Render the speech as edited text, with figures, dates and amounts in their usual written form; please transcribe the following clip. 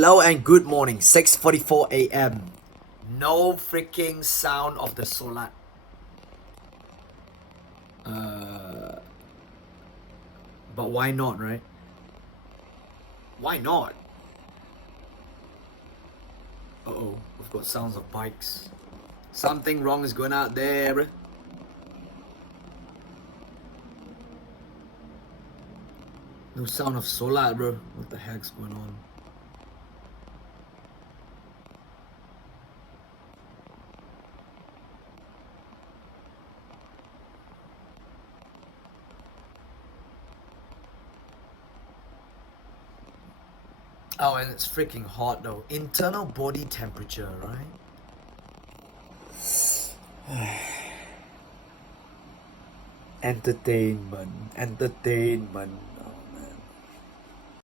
Hello and good morning, 6:44 a.m. No freaking sound of the solat. But why not, right? Why not? Uh-oh, we've got sounds of bikes. Something wrong is going out there, bruh. No sound of solat, bro. What the heck's going on? Oh, and it's freaking hot though. Internal body temperature, right? Entertainment.